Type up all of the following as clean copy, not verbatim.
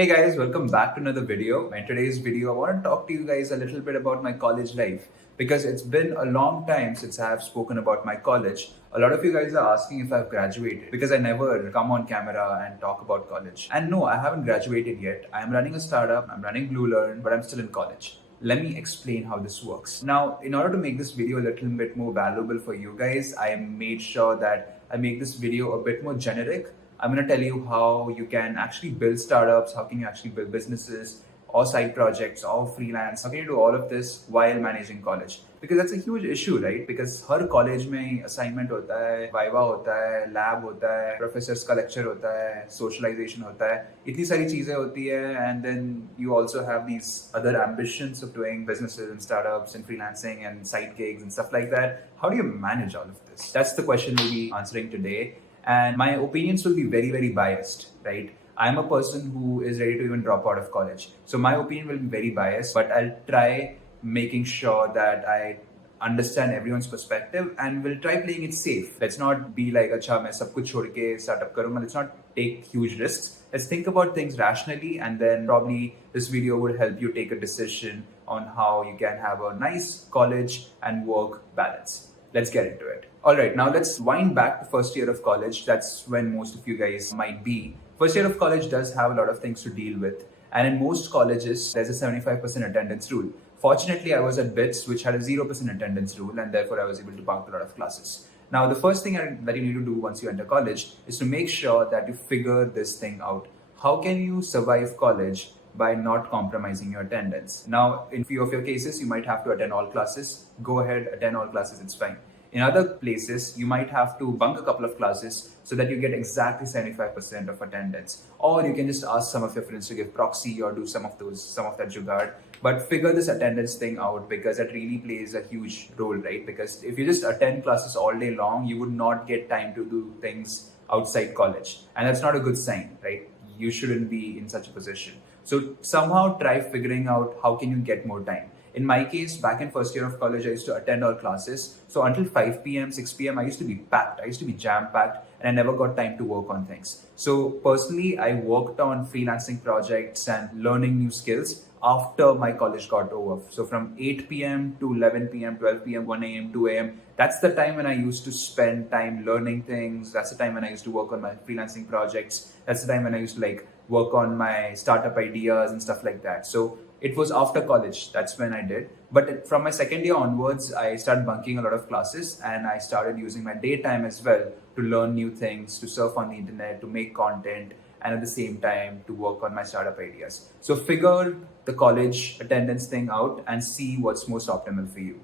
Hey guys, welcome back to another video. In today's video, I want to talk to you guys a little bit about my college life because it's been a long time since I have spoken about my college. A lot of you guys are asking if I've graduated because I never come on camera and talk about college. And no, I haven't graduated yet. I'm running a startup, I'm running Blue Learn, but I'm still in college. Let me explain how this works. Now, in order to make this video a little bit more valuable for you guys, I made sure that I make this video a bit more generic. I'm going to tell you how you can actually build startups, how can you actually build businesses or side projects or freelance. How can you do all of this while managing college? Because that's a huge issue, right? Because her college में assignment होता है, viva होता है, lab होता है, professors का lecture होता है, socialization होता है, इतनी सारी चीजें होती है, and then you also have these other ambitions of doing businesses and startups and freelancing and side gigs and stuff like that. How do you manage all of this? That's the question we'll be answering today. And my opinions will be very, very biased, right? I'm a person who is ready to even drop out of college. So my opinion will be very biased, but I'll try making sure that I understand everyone's perspective and will try playing it safe. Let's not be like, acha, main sab kuch chhod ke startup karunga. Let's not take huge risks. Let's think about things rationally, and then probably this video would help you take a decision on how you can have a nice college and work balance. Let's get into it. All right, now let's wind back to first year of college. That's when most of you guys might be. First year of college does have a lot of things to deal with. And in most colleges, there's a 75% attendance rule. Fortunately, I was at BITS, which had a 0% attendance rule, and therefore I was able to bunk a lot of classes. Now, the first thing that you need to do once you enter college is to make sure that you figure this thing out. How can you survive college by not compromising your attendance? Now, in few of your cases, you might have to attend all classes. Go ahead, attend all classes, it's fine. In other places, you might have to bunk a couple of classes so that you get exactly 75% of attendance. Or you can just ask some of your friends to give proxy or do some of that jugaad. But figure this attendance thing out because that really plays a huge role, right? Because if you just attend classes all day long, you would not get time to do things outside college. And that's not a good sign, right? You shouldn't be in such a position. So somehow try figuring out how can you get more time. In my case, back in first year of college, I used to attend all classes. So until 5 p.m., 6 p.m., I used to be packed. I used to be jam-packed and I never got time to work on things. So personally, I worked on freelancing projects and learning new skills after my college got over. So from 8 p.m. to 11 p.m., 12 p.m., 1 a.m., 2 a.m., that's the time when I used to spend time learning things. That's the time when I used to work on my freelancing projects. That's the time when I used to work on my startup ideas and stuff like that. So it was after college, that's when I did. But from my second year onwards, I started bunking a lot of classes and I started using my daytime as well to learn new things, to surf on the internet, to make content, and at the same time to work on my startup ideas. So figure the college attendance thing out and see what's most optimal for you.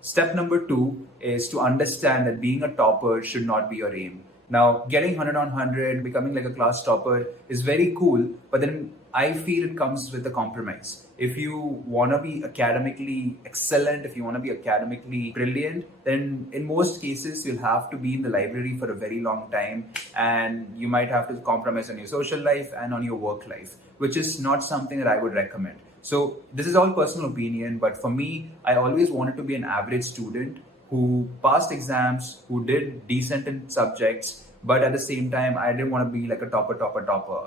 Step number 2 is to understand that being a topper should not be your aim. Now, getting 100 on 100, becoming like a class topper is very cool, but then I feel it comes with a compromise. If you want to be academically excellent, if you want to be academically brilliant, then in most cases, you'll have to be in the library for a very long time and you might have to compromise on your social life and on your work life, which is not something that I would recommend. So this is all personal opinion, but for me, I always wanted to be an average student who passed exams, who did decent in subjects, but at the same time, I didn't want to be like a topper.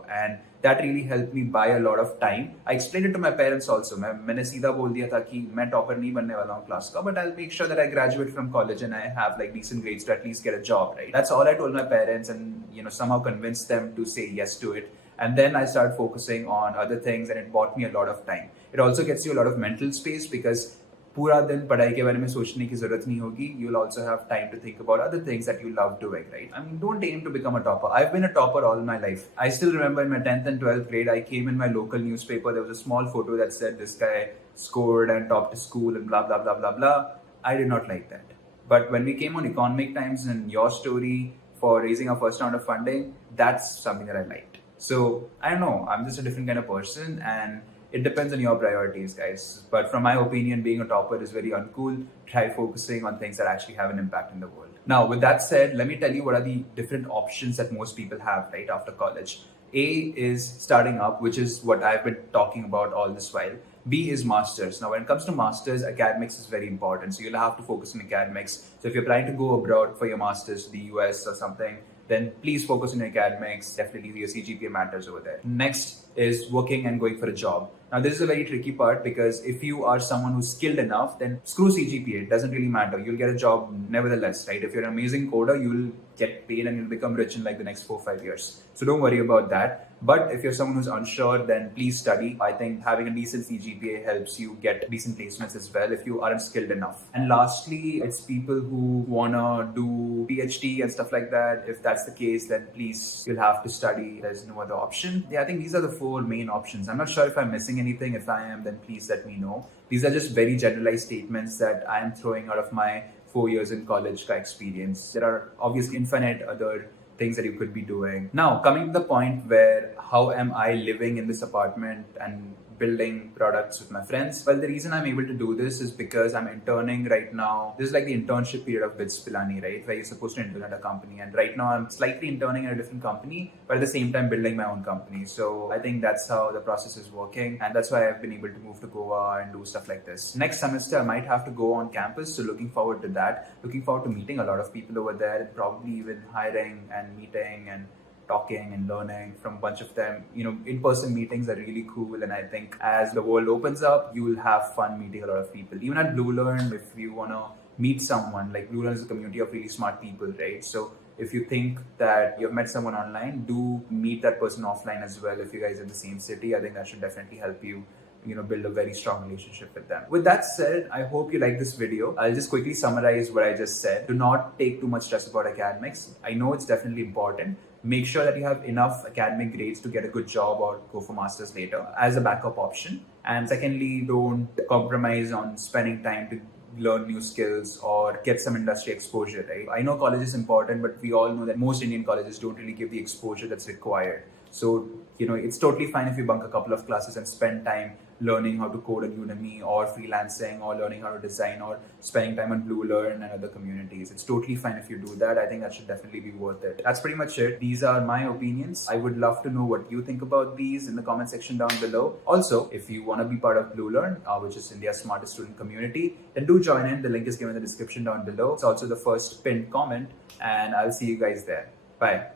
And that really helped me buy a lot of time. I explained it to my parents also. मैंने सीधा बोल दिया था कि मैं topper नहीं बनने वाला हूँ class का, but I'll make sure that I graduate from college and I have decent grades to at least get a job, right? That's all I told my parents and somehow convinced them to say yes to it. And then I started focusing on other things and it bought me a lot of time. It also gets you a lot of mental space because पूरा दिन पढ़ाई के बारे में सोचने की जरूरत नहीं होगी. You'll also have time to think about other things that you love doing, right? I mean, don't aim to become a topper. I've been a topper all my life. I still remember in my 10th and 12th grade, I came in my local newspaper. There was a small photo that said this guy scored and topped his school and blah, blah, blah, blah, blah. I did not like that. But when we came on Economic Times and your story for raising our first round of funding, that's something that I liked. So I don't know, I'm just a different kind of person and it depends on your priorities, guys. But from my opinion, being a topper is very uncool. Try focusing on things that actually have an impact in the world. Now, with that said, let me tell you what are the different options that most people have right after college. A is starting up, which is what I've been talking about all this while. B is masters. Now, when it comes to masters, academics is very important. So you'll have to focus on academics. So if you're planning to go abroad for your masters to the US or something, then please focus on your academics. Definitely your CGPA matters over there. Next is working and going for a job. Now, this is a very tricky part because if you are someone who's skilled enough, then screw CGPA. It doesn't really matter. You'll get a job nevertheless, right? If you're an amazing coder, you'll get paid and you'll become rich in like the next 4-5 years. So don't worry about that. But if you're someone who's unsure, then please study. I think having a decent CGPA helps you get decent placements as well if you aren't skilled enough. And lastly, it's people who wanna do PhD and stuff like that. If that's the case, then please, you'll have to study. There's no other option. Yeah, I think these are the 4 main options. I'm not sure if I'm missing anything. If I am, then please let me know. These are just very generalized statements that I am throwing out of my 4 years in college experience. There are obviously infinite other things that you could be doing. Now, coming to the point where how am I living in this apartment and building products with my friends? Well, the reason I'm able to do this is because I'm interning right now. This is like the internship period of BITS Pilani, right? Where you're supposed to intern at a company. And right now I'm slightly interning at a different company, but at the same time building my own company. So I think that's how the process is working. And that's why I've been able to move to Goa and do stuff like this. Next semester, I might have to go on campus. So looking forward to that. Looking forward to meeting a lot of people over there, probably even hiring and meeting and talking and learning from a bunch of them. In-person meetings are really cool, and I think as the world opens up, you will have fun meeting a lot of people. Even at Blue Learn, if you want to meet someone, like Blue Learn is a community of really smart people, right? So if you think that you've met someone online, do meet that person offline as well. If you guys are in the same city, I think that should definitely help you build a very strong relationship with them. With that said, I hope you like this video. I'll just quickly summarize what I just said. Do not take too much stress about academics. I know it's definitely important. Make sure that you have enough academic grades to get a good job or go for masters later as a backup option. And secondly, don't compromise on spending time to learn new skills or get some industry exposure, right? I know college is important, but we all know that most Indian colleges don't really give the exposure that's required. So, it's totally fine if you bunk a couple of classes and spend time learning how to code on Udemy or freelancing or learning how to design or spending time on Blue Learn and other communities. It's totally fine if you do that. I think that should definitely be worth it. That's pretty much it. These are my opinions. I would love to know what you think about these in the comment section down below. Also, if you want to be part of Blue Learn, which is India's smartest student community, then do join in. The link is given in the description down below. It's also the first pinned comment, and I'll see you guys there. Bye.